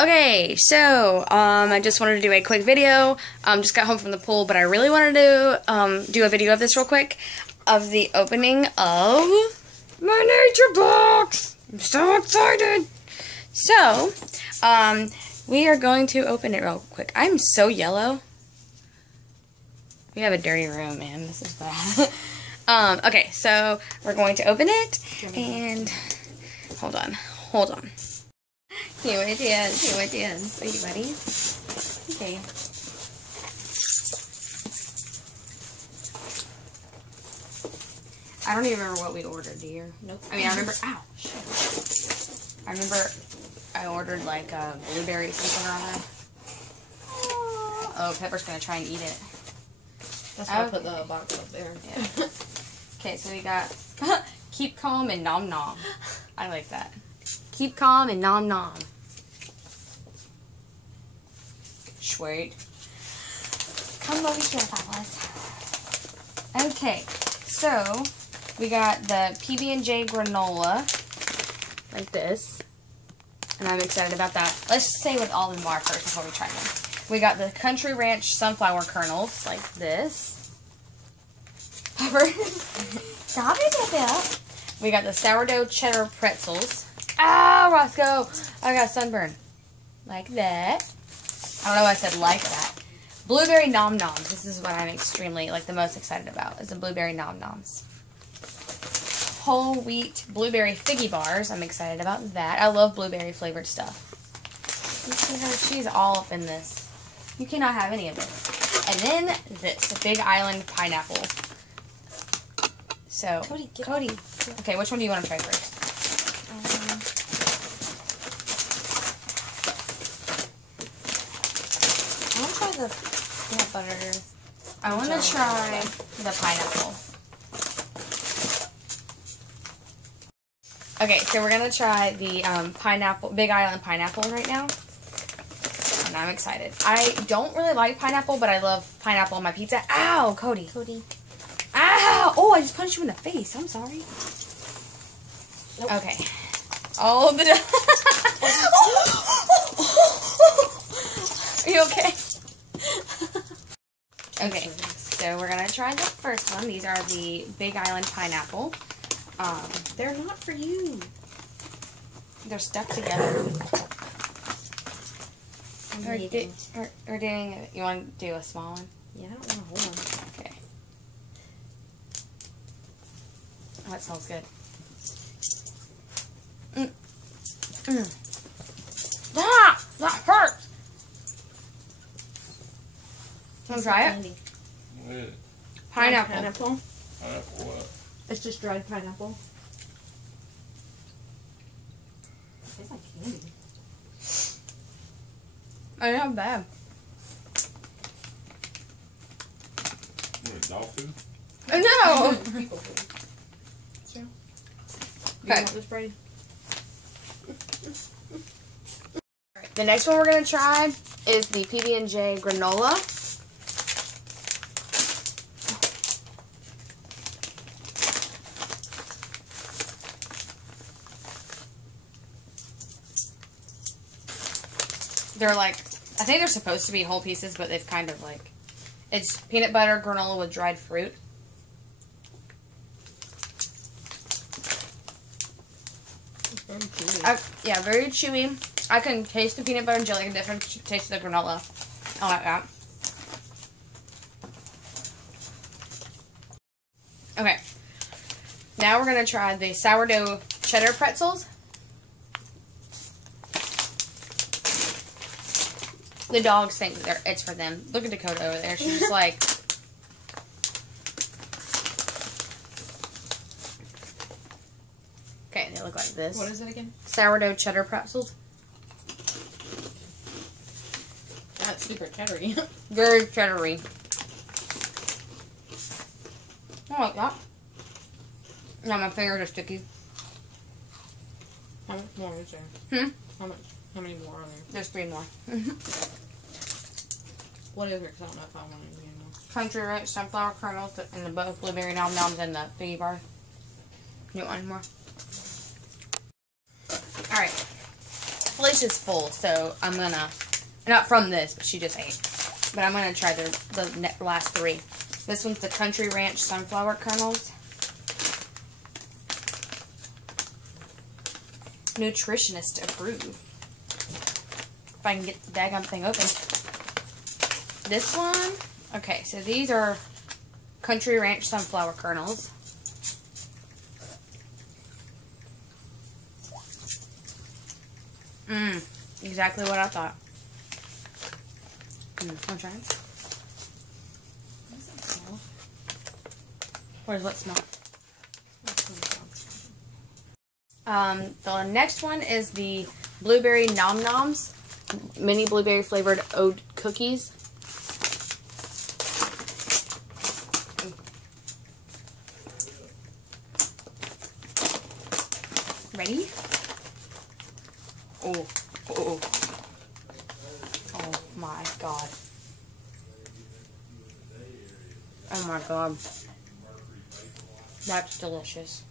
Okay, so I just wanted to do a quick video. Just got home from the pool, but I really wanted to do a video of this real quick of the opening of my nature box. I'm so excited. So, we are going to open it real quick. I'm so yellow. We have a dirty room, man. This is bad. Okay, so we're going to open it, and hold on. Here it is, sweetie buddy. Okay. I don't even remember what we ordered, do you? Nope. I mean, I remember, ow, shit. I remember I ordered like a blueberry something or other. Oh, Pepper's gonna try and eat it. That's why I put the box up there. Yeah. Okay, so we got Keep Calm and Nom Nom. I like that. Keep calm and nom nom. Sweet. Come over here, fellas. Okay, so we got the PB&J granola, like this, and I'm excited about that. Let's say what all of them are first before we try them. We got the Country Ranch sunflower kernels, like this. Pepper. Stop it. We got the sourdough cheddar pretzels. Ah, Roscoe! I got sunburn. Like that. I don't know why I said like that. Blueberry Nom Noms. This is what I'm extremely, like, the most excited about, is the Blueberry Nom Noms. Whole wheat Blueberry Figgy Bars. I'm excited about that. I love blueberry flavored stuff. You see her? She's all up in this. You cannot have any of this. And then this, the Big Island pineapple. So, Cody. Okay, which one do you want to try first? I want to try the peanut butter. I want to try the pineapple. Okay, so we're going to try the pineapple, Big Island pineapple right now. And I'm excited. I don't really like pineapple, but I love pineapple on my pizza. Ow, Cody. Ow! Oh, I just punched you in the face. I'm sorry. Nope. Okay. Oh, the... Are you okay? Okay, so we're going to try the first one. These are the Big Island pineapple. They're not for you. They're stuck together. We're doing it. You want to do a small one? Yeah, I don't want to hold them. Okay. Oh, that smells good. Ah! That hurts! Want to try it? Yeah. Pineapple. Pineapple? Pineapple what? It's just dried pineapple. It tastes like candy. I didn't have bad. What, dog food? No! People food. Sure. Do you Okay. want this, Brady? The next one we're going to try is the PB&J granola. They're like, I think they're supposed to be whole pieces, but they've kind of like, it's peanut butter granola with dried fruit. It's very chewy. Yeah, very chewy. I can taste the peanut butter and jelly, I can definitely taste the granola. I like that. Okay. Now we're going to try the sourdough cheddar pretzels. The dogs think it's for them. Look at Dakota over there. She's just like... Okay, they look like this. What is it again? Sourdough cheddar pretzels. That's super cheddary. Very cheddary. I like that. Now my fingers are sticky. How much more is there? How many more are there? There's 3 more. What is it? Because I don't know if I want to do more. Country Ranch sunflower kernels and the both blueberry nom noms and the figgy bar. You want any more? Alright. Faleasha's full, so I'm gonna, not from this, but she just ate. But I'm gonna try the last three. This one's the Country Ranch Sunflower Kernels. Nutritionist approved. If I can get the daggone thing open. This one, okay, so these are Country Ranch Sunflower Kernels. Exactly what I thought. I'm trying. What does that smell? What does what smell? The next one is the Blueberry Nom Noms, mini blueberry flavored oat cookies. Ready? Oh, oh, oh my god. Oh my god. That's delicious.